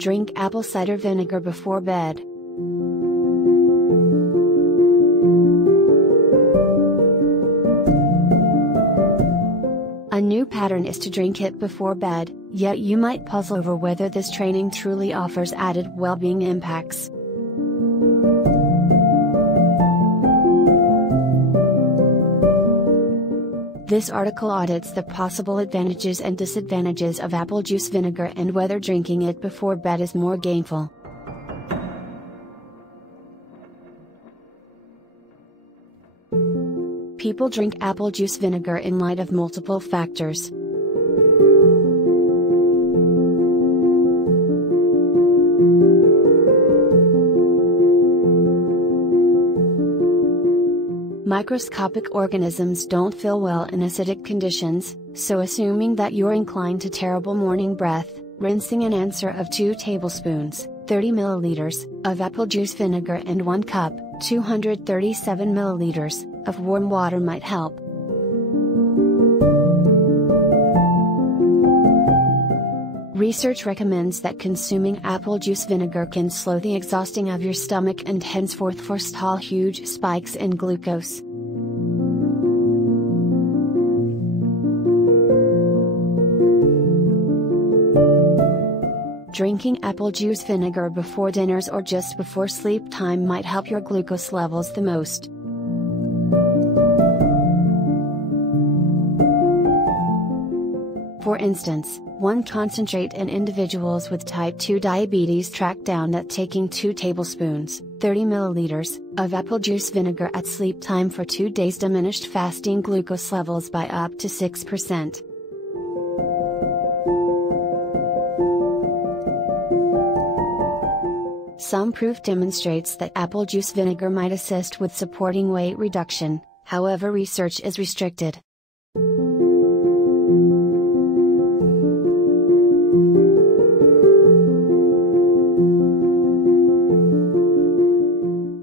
Drink apple cider vinegar before bed. A new pattern is to drink it before bed, yet you might puzzle over whether this training truly offers added well-being impacts. This article audits the possible advantages and disadvantages of apple juice vinegar and whether drinking it before bed is more gainful. People drink apple juice vinegar in light of multiple factors. Microscopic organisms don't feel well in acidic conditions, so assuming that you're inclined to terrible morning breath, rinsing an answer of 2 tablespoons, 30 milliliters, of apple juice vinegar and 1 cup, 237 milliliters, of warm water might help. Research recommends that consuming apple juice vinegar can slow the exhausting of your stomach and henceforth forestall huge spikes in glucose. Drinking apple juice vinegar before dinners or just before sleep time might help your glucose levels the most. For instance, one concentrate in individuals with type 2 diabetes tracked down that taking 2 tablespoons, 30 milliliters, of apple juice vinegar at sleep time for 2 days diminished fasting glucose levels by up to 6%. Some proof demonstrates that apple juice vinegar might assist with supporting weight reduction, however research is restricted.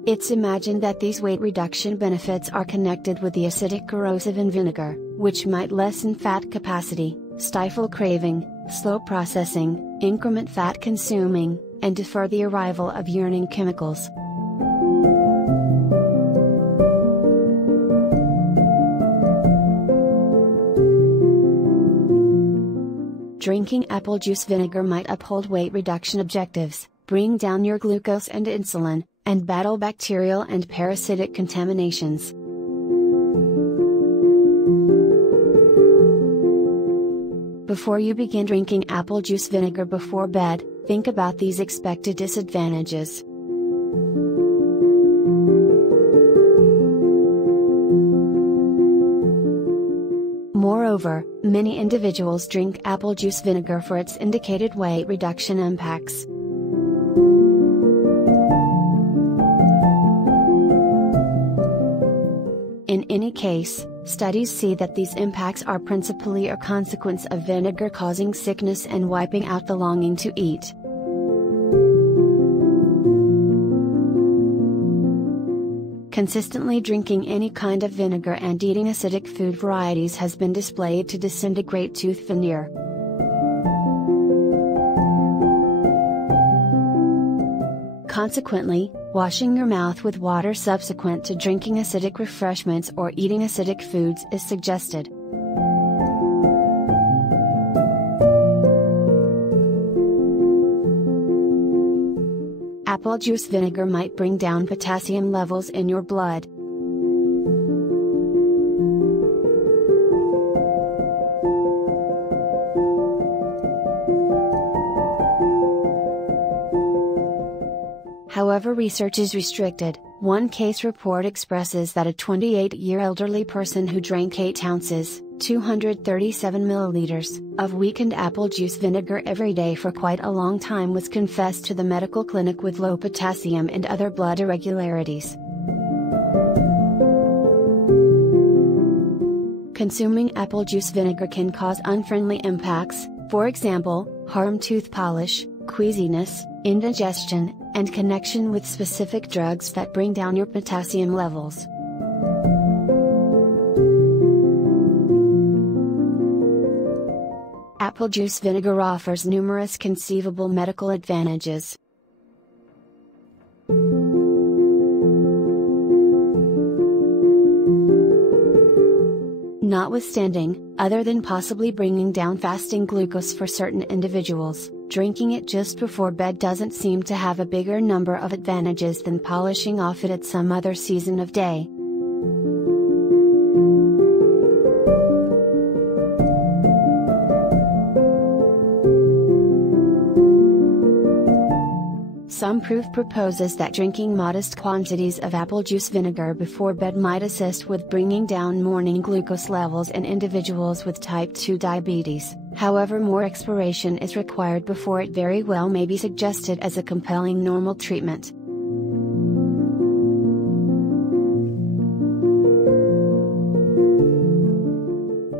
It's imagined that these weight reduction benefits are connected with the acidic corrosive in vinegar, which might lessen fat capacity, stifle craving, slow processing, increment fat consuming, and defer the arrival of yearning chemicals. Drinking apple juice vinegar might uphold weight reduction objectives, bring down your glucose and insulin, and battle bacterial and parasitic contaminations. Before you begin drinking apple juice vinegar before bed, think about these expected disadvantages. Moreover, many individuals drink apple juice vinegar for its indicated weight reduction impacts. In any case, studies see that these impacts are principally a consequence of vinegar causing sickness and wiping out the longing to eat. Consistently drinking any kind of vinegar and eating acidic food varieties has been displayed to disintegrate tooth veneer. Consequently, washing your mouth with water subsequent to drinking acidic refreshments or eating acidic foods is suggested. Apple juice vinegar might bring down potassium levels in your blood. However, research is restricted. One case report expresses that a 28-year elderly person who drank 8 ounces, 237 milliliters, of weakened apple juice vinegar every day for quite a long time was confessed to the medical clinic with low potassium and other blood irregularities. Consuming apple juice vinegar can cause unfriendly impacts, for example, harm tooth polish, queasiness, indigestion, and connection with specific drugs that bring down your potassium levels. Apple juice vinegar offers numerous conceivable medical advantages. Notwithstanding, other than possibly bringing down fasting glucose for certain individuals, drinking it just before bed doesn't seem to have a bigger number of advantages than polishing off it at some other season of day. Some proof proposes that drinking modest quantities of apple juice vinegar before bed might assist with bringing down morning glucose levels in individuals with type 2 diabetes. However, more exploration is required before it very well may be suggested as a compelling normal treatment.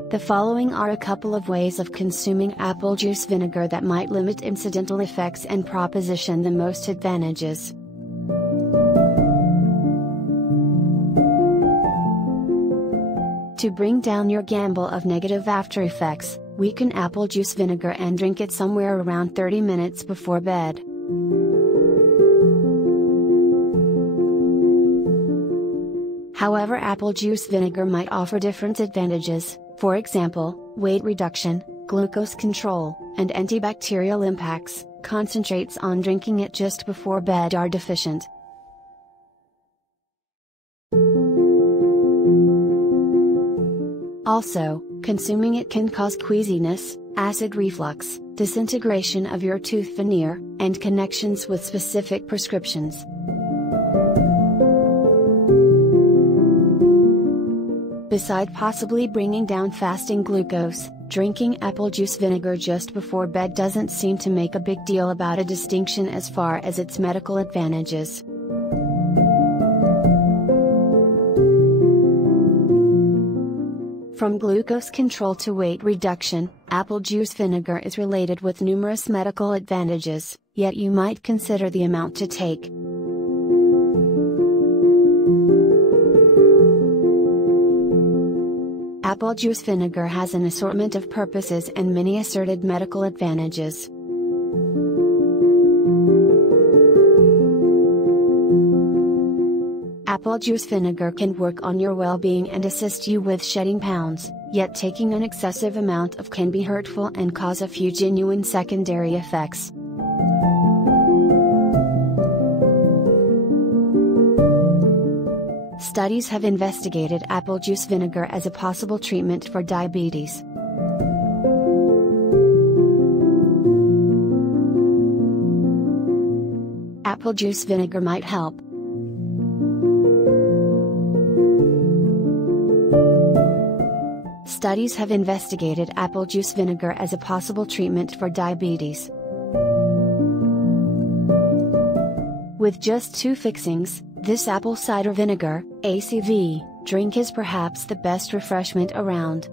The following are a couple of ways of consuming apple juice vinegar that might limit incidental effects and proposition the most advantages. To bring down your gamble of negative after effects, weaken apple juice vinegar and drink it somewhere around 30 minutes before bed. However, apple juice vinegar might offer different advantages. For example, weight reduction, glucose control, and antibacterial impacts. Concentrates on drinking it just before bed are deficient. Also, consuming it can cause queasiness, acid reflux, disintegration of your tooth veneer, and connections with specific prescriptions. Besides possibly bringing down fasting glucose, drinking apple juice vinegar just before bed doesn't seem to make a big deal about a distinction as far as its medical advantages. From glucose control to weight reduction, apple juice vinegar is related with numerous medical advantages, yet you might consider the amount to take. Apple juice vinegar has an assortment of purposes and many asserted medical advantages. Apple juice vinegar can work on your well-being and assist you with shedding pounds, yet taking an excessive amount of can be hurtful and cause a few genuine secondary effects. Studies have investigated apple juice vinegar as a possible treatment for diabetes. Apple juice vinegar might help. Studies have investigated apple juice vinegar as a possible treatment for diabetes. With just 2 fixings, this apple cider vinegar, ACV, drink is perhaps the best refreshment around.